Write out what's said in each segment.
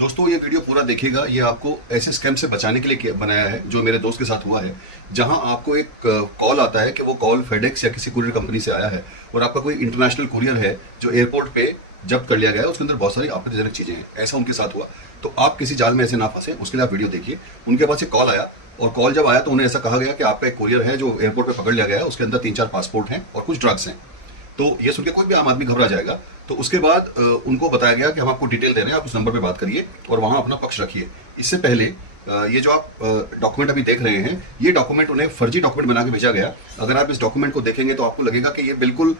दोस्तों ये वीडियो पूरा देखिएगा। ये आपको ऐसे स्कैम से बचाने के लिए बनाया है जो मेरे दोस्त के साथ हुआ है। जहां आपको एक कॉल आता है कि वो कॉल फेडेक्स या किसी कुरियर कंपनी से आया है और आपका कोई इंटरनेशनल कुरियर है जो एयरपोर्ट पे जब्त कर लिया गया है, उसके अंदर बहुत सारी आपत्तिजनक चीजें हैं। ऐसा उनके साथ हुआ। तो आप किसी जाल में ऐसे ना फंसे, उसके लिए आप वीडियो देखिए। उनके पास एक कॉल आया और कॉल जब आया तो उन्हें ऐसा कहा गया कि आपका एक कुरियर है जो एयरपोर्ट पे पकड़ लिया गया है, उसके अंदर 3-4 पासपोर्ट हैं और कुछ ड्रग्स हैं। तो ये सुन के कोई भी आम आदमी घबरा जाएगा। तो उसके बाद उनको बताया गया कि हम आपको डिटेल दे रहे हैं, आप उस नंबर पे बात करिए और वहां अपना पक्ष रखिए। इससे पहले ये जो आप डॉक्यूमेंट अभी देख रहे हैं, ये डॉक्यूमेंट उन्हें फर्जी डॉक्यूमेंट बना के भेजा गया। अगर आप इस डॉक्यूमेंट को देखेंगे तो आपको लगेगा कि ये बिल्कुल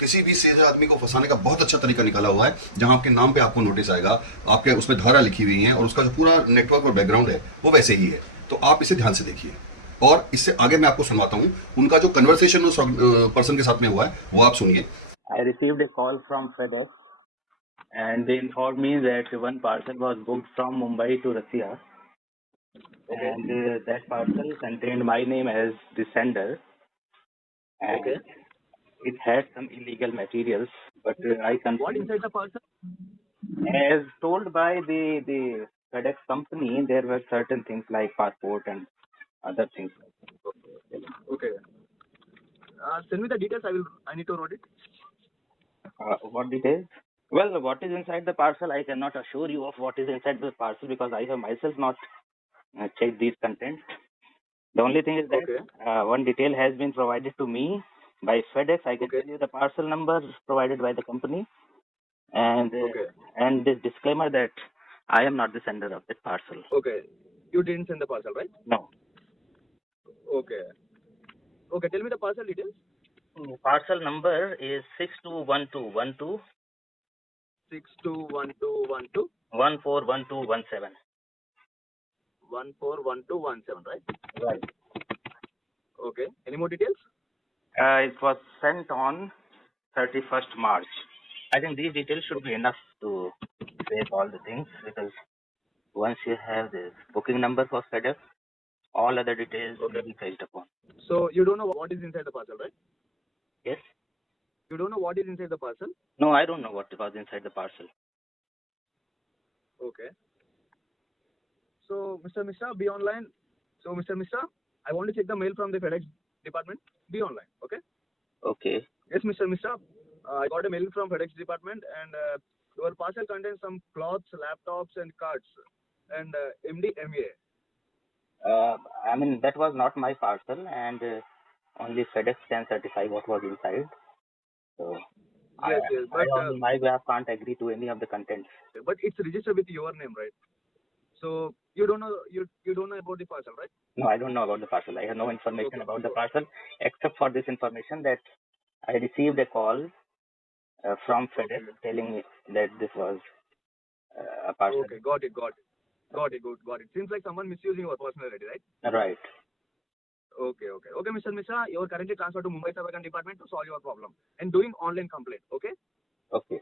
किसी भी सीधे आदमी को फंसाने का बहुत अच्छा तरीका निकाला हुआ है। जहां आपके नाम पे आपको नोटिस आएगा, आपके उसमें धारा लिखी हुई है और उसका जो पूरा नेटवर्क और बैकग्राउंड है वो वैसे ही है। तो आप इसे ध्यान से देखिए और इससे आगे मैं आपको सुनवाता हूँ। उनका जो कन्वर्सेशन उस पर्सन के साथ में हुआ है वो आप सुनिए। I received a call from FedEx and they informed me that one parcel was booked from Mumbai to Russia. Okay. And that parcel contained my name as the sender. And Okay. it had some illegal materials, but I What confirmed. inside the parcel? As told by the FedEx company, there were certain things like passport and other things. Okay. Send me the details. I need to note it. What details? Well, what is inside the parcel, I cannot assure you of what is inside the parcel because I have myself not checked these contents. The only thing is that Okay. one detail has been provided to me by FedEx. I can Okay. tell you the parcel number provided by the company and Okay. and this disclaimer that I am not the sender of that parcel. Okay. You didn't send the parcel, right? No. Okay. Okay. Tell me the parcel details. Parcel number is 621212 621212 141217. 141217, right? Right. Okay. Any more details? It was sent on 31st March. I think these details should be enough to save all the things because once you have the booking number for FedEx, all other details will be fetched upon. So you don't know what is inside the parcel, right? Yes? You don't know what is inside the parcel? No, I don't know what was inside the parcel. Okay. So Mr. Mishra, be online. So Mr. Mishra, I want to check the mail from the FedEx department. Be online. Okay. Okay. Yes, Mr. Mishra. I got a mail from FedEx department and your parcel contains some clothes, laptops and cards and MDMA. I mean, that was not my parcel and only FedEx can certify what was inside. So Yes, yes, but I on my behalf can't agree to any of the contents. but it's registered with your name, right? So you don't know about the parcel, right? No, I don't know about the parcel. I have no information about the parcel except for this information that I received a call from FedEx telling me that this was a parcel. Okay, got it. Got it. Seems like someone misusing your personality, right? Right. Okay, Mr. Mishra, you are currently transferred to Mumbai cybercrime department to solve your problem and doing online complaint. Okay. Okay.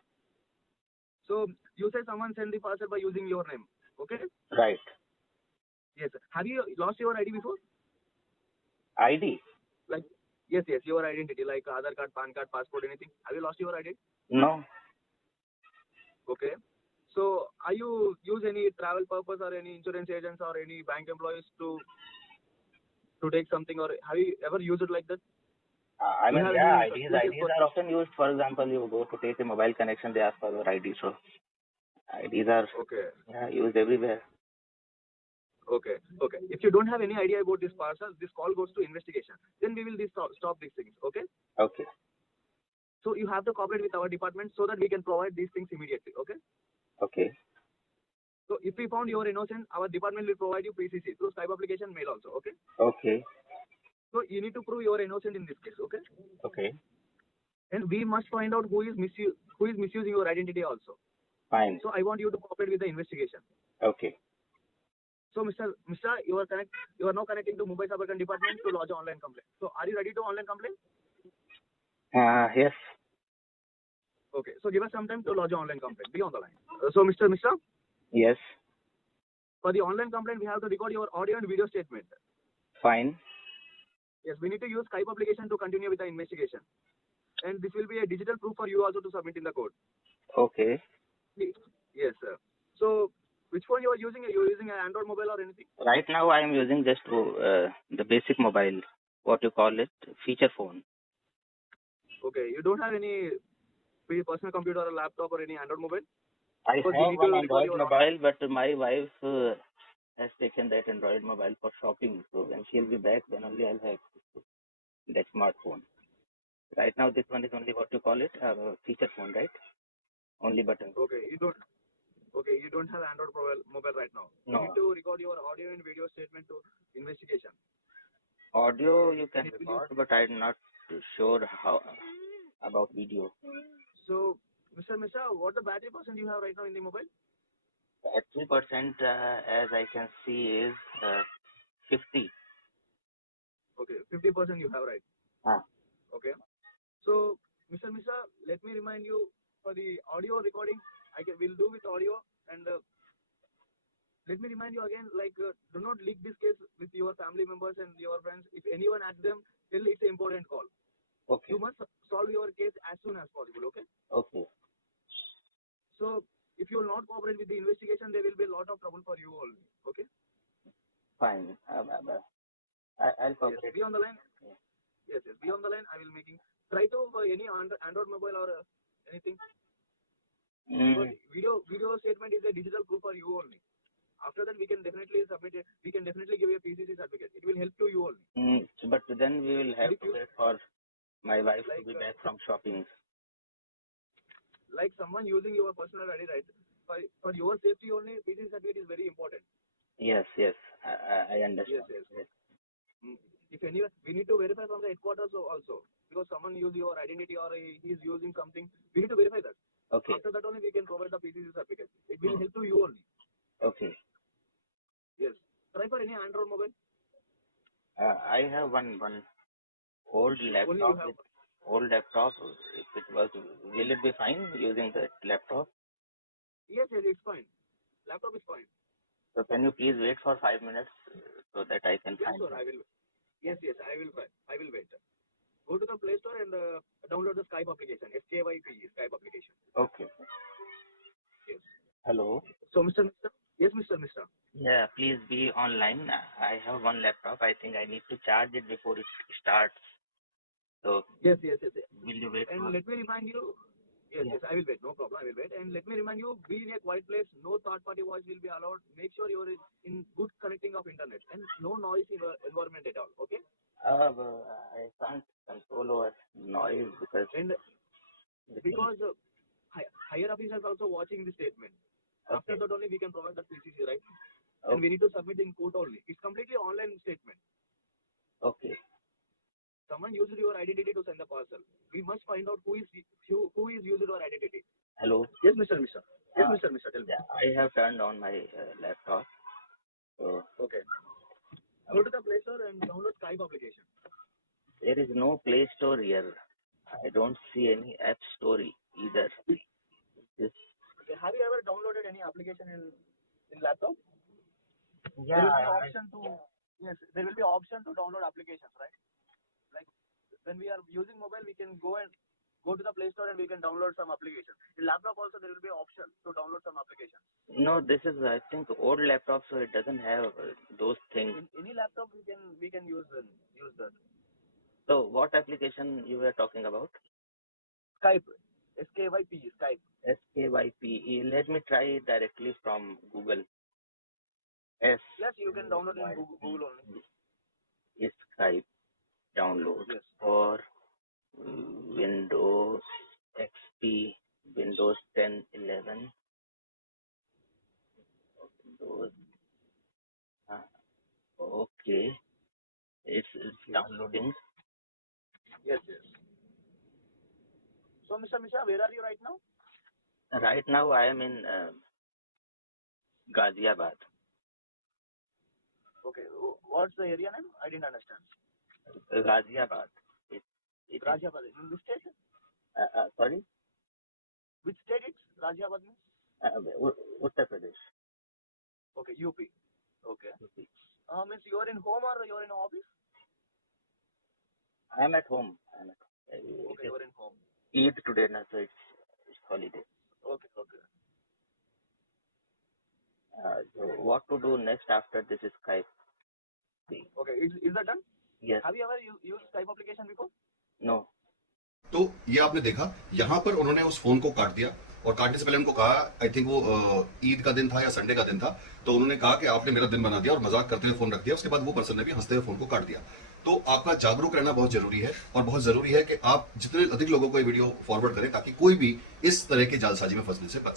So you say someone sent the parcel by using your name. Okay. Right. Yes. Have you lost your ID before? ID? Like yes, your identity like Aadhaar card, PAN card, passport, anything. Have you lost your ID? No. Okay. So are you use any travel purpose or any insurance agents or any bank employees to take something, or have you ever used it like that? I mean, yeah, IDs are often used. For example, you go to take a mobile connection, they ask for your ID. So IDs are used everywhere. Okay. If you don't have any idea about this parcel, this call goes to investigation. Then we will stop these things. Okay. Okay. So you have to cooperate with our department so that we can provide these things immediately. Okay. Okay. So if we found you are innocent, our department will provide you PCC through Skype application mail also. Okay. Okay. So you need to prove you are innocent in this case. Okay. Okay. And we must find out who is misusing your identity also. Fine. So I want you to cooperate with the investigation. Okay. So Mr. You are now connecting to Mumbai cybercrime department to lodge an online complaint. So are you ready to online complaint? Yes. Okay. So give us some time to lodge an online complaint. Be on the line. So Mr. Mishra? Yes. For the online complaint, we have to record your audio and video statement. Fine. Yes, we need to use Skype application to continue with the investigation. And this will be a digital proof for you also to submit in the court. Okay. Yes, sir. So Which phone you are using? Are you using an Android mobile or anything? Right now, I am using just the basic mobile, what you call it, feature phone. Okay, you don't have any personal computer or laptop or any Android mobile? I Because we have need one to record Android your mobile, but my wife has taken that Android mobile for shopping. So when she'll be back, then only I'll have that smartphone. Right now, this one is only what you call it, feature phone, right? Only button. Okay, you don't have Android mobile right now. No. You need to record your audio and video statement to investigation. Audio you can record, but I'm not sure how about video. So, Mr. Mishra, what the battery percent you have right now in the mobile? At 3%, as I can see, is 50. Okay, 50% you have, right? Ah. Okay. So, Mr. Mishra, let me remind you for the audio recording, we'll do with audio, and let me remind you again, do not leak this case with your family members and your friends. If anyone asks them, tell it's an important call. Okay. You must solve your case as soon as possible, okay? Okay. So, if you will not cooperate with the investigation, there will be a lot of trouble for you only, okay? Fine. I'll cooperate. Yes, be on the line. Yes, be on the line. I will try to for any Android mobile or anything. Because video statement is a digital proof for you only. After that, we can definitely submit it. We can definitely give you a PCC certificate. It will help to you only. But then we will have to wait for my wife to be back from shopping. Like someone using your personal ID, right? For your safety only, PCC certificate is very important. Yes, I understand. Yes. If anyone, we need to verify from the headquarters also, because someone use your identity or he is using something. We need to verify that. Okay. After that only we can provide the PCC certificate. It will help to you only. Okay. Yes. Try for any Android mobile. I have one old laptop. Old laptop. If it was, will it be fine using the laptop? Yes, it's fine. Laptop is fine. So can you please wait for 5 minutes so that I can find? Sure, I will. Yes, I will wait. Go to the Play Store and download the Skype application. SKYP Skype application. Okay. Yes. Hello. So, Mr. Yes, Mr. Yeah, please be online. I have one laptop. I think I need to charge it before it starts. So yes. Will you wait? And let me remind you. Yes, I will wait. No problem. I will wait. And let me remind you, be in a quiet place. No third-party voice will be allowed. Make sure you are in good connecting of internet and no noise in the environment at all. Okay? I can't control our noise because higher officials also watching the statement. Okay. After that only we can provide the PCC, right? Okay. And we need to submit in court only. It's completely online statement. Okay. Someone used your identity to send the parcel. We must find out who is using your identity. Hello. Yes, Mr. Mishra. Yes, Mr. Mishra. Tell me. Yeah, I have turned on my laptop. So okay. Go to the Play Store and download Skype application. There is no Play Store here. I don't see any App Store either. Okay. Have you ever downloaded any application in laptop? Yeah. There will be option to download applications, right? Like when we are using mobile, we can go to the Play Store and we can download some applications. In laptop also there will be option to download some applications. No, this is I think old laptop, so it doesn't have those things. In any laptop we can use that. So what application you were talking about? Skype. SKYP. Skype. SKYP. Let me try it directly from Google. Yes, you can download in Google only. Skype download for Windows XP, Windows 10, 11. Windows. Okay, it's downloading. Yes. So, Mr. Mishra, where are you right now? Right now, I am in Ghaziabad. Okay, what's the area name? I didn't understand. Ghaziabad. Ghaziabad. In which state? Sorry? Which state it's Ghaziabad means? Uttar Pradesh. Okay, UP. Okay. Means you are in home or you are in office? I am at home. Okay, you are in home. Eid today, so it's holiday. Okay. So what to do next after this Skype thing? Okay, is that done? Yes. Have you ever used Skype application before? No. तो ये आपने देखा, यहाँ पर उन्होंने उस phone को काट दिया और काटने से पहले उनको कहा, आई थिंक वो ईद का दिन था या संडे का दिन था, तो उन्होंने कहा कि आपने मेरा दिन बना दिया और मजाक करते हुए फोन रख दिया। उसके बाद वो पर्सन ने भी हंसते हुए फोन को काट दिया। तो आपका जागरूक रहना बहुत जरूरी है और बहुत जरूरी है कि आप जितने अधिक लोगों को ये वीडियो फॉरवर्ड करें ताकि कोई भी इस तरह के जालसाजी में फंसने से बच सके।